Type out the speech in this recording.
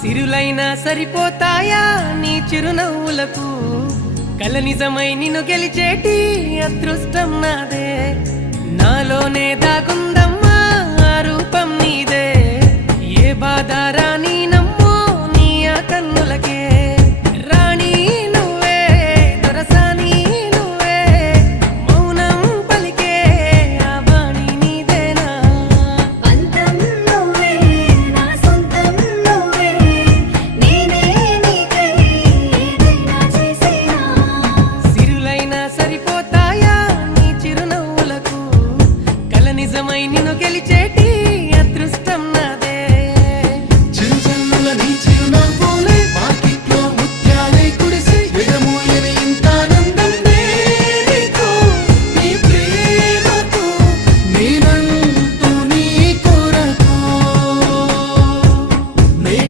సిరులైనా సరిపోతాయా నీ చిరునవ్వులకు కల నిజమై నిన్ను గెలిచేటి అదృష్టం నాదే నాలోనే దాగుందమ్మా ఆ రూపం నీదే ఏ బాధ రాని